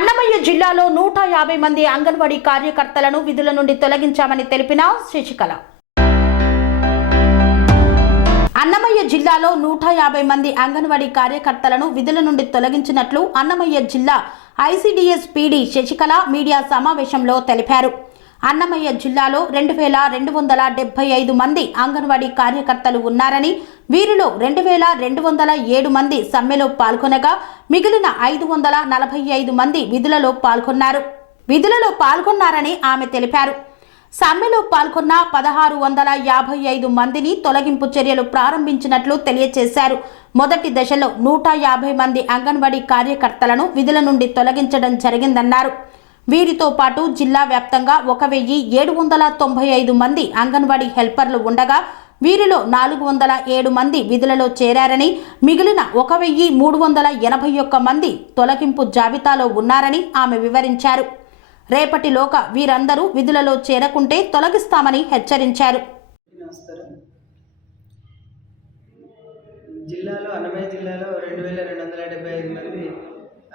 అన్నమయ్య జిల్లాలో నూట యాభై మంది అంగన్వాడీ కార్యకర్తలను విధుల నుండి తొలగించామని తెలిపిన శశికళ. అన్నమయ్య జిల్లాలో నూట యాభై మంది అంగన్వాడీ కార్యకర్తలను విధుల నుండి తొలగించినట్లు అన్నమయ్య జిల్లా ఐసీడీఎస్ పీడీ శశికళ మీడియా సమావేశంలో తెలిపారు. అన్నమయ్య జిల్లాలో రెండు వేల రెండు వందల డెబ్బై ఐదు మంది అంగన్వాడీ కార్యకర్తలు ఉన్నారని వీరిలో రెండు వేల రెండు వందల ఏడు మంది సమ్మెలో పాల్గొనగా మిగిలిన ఐదు వందల నలభై ఐదు మంది విధులలో పాల్గొన్నారు. విధులలో పాల్గొన్నారని ఆమె తెలిపారు. సమ్మెలో పాల్గొన్న పదహారు వందల యాభై ఐదు మందిని తొలగింపు చర్యలు ప్రారంభించినట్లు తెలియజేశారు మొదటి దశలో నూట యాభై మంది అంగన్వాడీ కార్యకర్తలను విధుల నుండి తొలగించడం జరిగిందన్నారు. వీరితో పాటు జిల్లా వ్యాప్తంగా ఒక వెయ్యి ఏడు వందల తొంభై ఐదు మంది అంగన్వాడీ హెల్పర్లు ఉండగా వీరిలో నాలుగు వందల ఏడు మంది విధులలో చేరారని మిగిలిన ఒక వెయ్యి మూడు వందల ఎనభై ఒక్క మంది తొలగింపు జాబితాలో ఉన్నారని ఆమె వివరించారు. రేపటిలోక వీరందరూ విధులలో చేరకుంటే తొలగిస్తామని హెచ్చరించారు. జిల్లాలో అన్నమయ్య జిల్లాలో రెండు వేల రెండు వందల డెబ్బై ఐదు మంది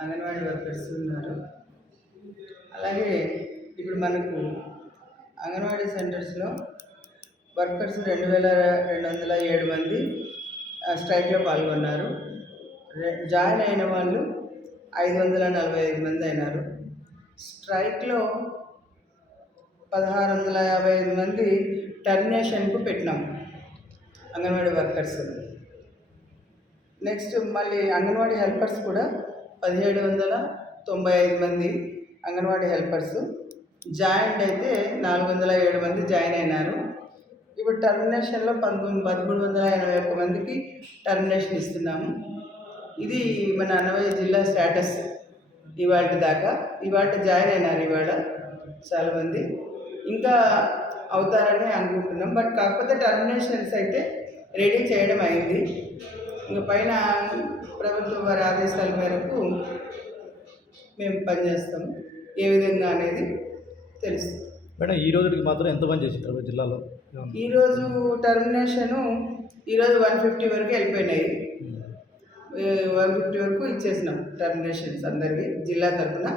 అంగన్వాడీ వర్కర్స్ ఉన్నారు. ఇప్పుడు మనకు అంగన్వాడీ సెంటర్స్లో వర్కర్స్ రెండు వేల రెండు వందల ఏడు మంది స్ట్రైక్లో పాల్గొన్నారు. జాయిన్ అయిన వాళ్ళు ఐదు వందల నలభై ఐదు మంది అయినారు. స్ట్రైక్లో పదహారు వందల యాభై ఐదు మంది టర్మినేషన్కు పెట్టినాం అంగన్వాడీ వర్కర్స్. నెక్స్ట్ మళ్ళీ అంగన్వాడీ హెల్పర్స్ కూడా పదిహేడు వందల తొంభై ఐదు మంది అంగన్వాడీ హెల్పర్స్. జాయింట్ అయితే నాలుగు వందల ఏడు మంది జాయిన్ అయినారు. ఇప్పుడు టర్మినేషన్లో పంతొమ్మిది పదమూడు వందల ఎనభై ఒక్క మందికి టర్మినేషన్ ఇస్తున్నాము. ఇది మన అన్నమయ్య జిల్లా స్టేటస్ ఇవాళ దాకా. ఇవాళ జాయిన్ అయినారు ఇవాళ చాలామంది. ఇంకా అవుతారని అనుకుంటున్నాం. బట్ కాకపోతే టర్మినేషన్స్ అయితే రెడీ చేయడం అయింది. ఇంకా పైన ప్రభుత్వం వారి ఆదేశాల మేరకు మేము పనిచేస్తాము ఏ విధంగా అనేది తెలుస్తుంది. మేడం ఈ రోజుకి మాత్రం ఎంతమంది చేసింటారు జిల్లాలో? ఈరోజు టర్మినేషను ఈరోజు వన్ ఫిఫ్టీ వరకు వెళ్ళిపోయినాయి. వన్ ఫిఫ్టీ వరకు ఇచ్చేసినాం టర్మినేషన్స్ అందరికీ జిల్లా తరఫున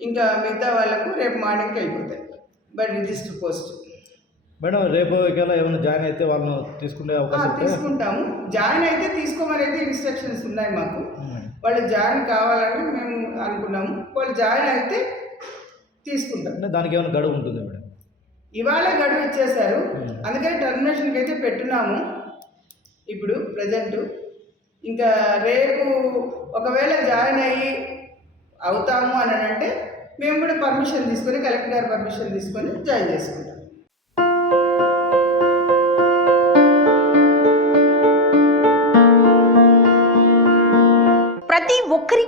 ఇంకా మిగతా వాళ్ళకు రేపు మార్నింగ్కి వెళ్ళిపోతాయి బట్ రిజిస్టర్ పోస్ట్. మేడం రేపు ఒకవేళ ఏమైనా జాయిన్ అయితే వాళ్ళను తీసుకునే అవకాశం తీసుకుంటాము. జాయిన్ అయితే తీసుకోమని అయితే ఇన్స్ట్రక్షన్స్ ఉన్నాయి మాకు. వాళ్ళు జాయిన్ కావాలని మేము అనుకున్నాము. వాళ్ళు జాయిన్ అయితే తీసుకుంటాం అంటే దానికి ఏమైనా గడువు ఉంటుంది మేడం? ఇవాళ గడువు ఇచ్చేశారు. అందుకని టర్మినేషన్కి అయితే పెట్టున్నాము. ఇప్పుడు ప్రజెంట్ ఇంకా రేపు ఒకవేళ జాయిన్ అయ్యి అవుతాము అని అంటే మేము కూడా పర్మిషన్ తీసుకొని కలెక్టర్ గారి పర్మిషన్ తీసుకొని జాయిన్ చేసుకుంటాం.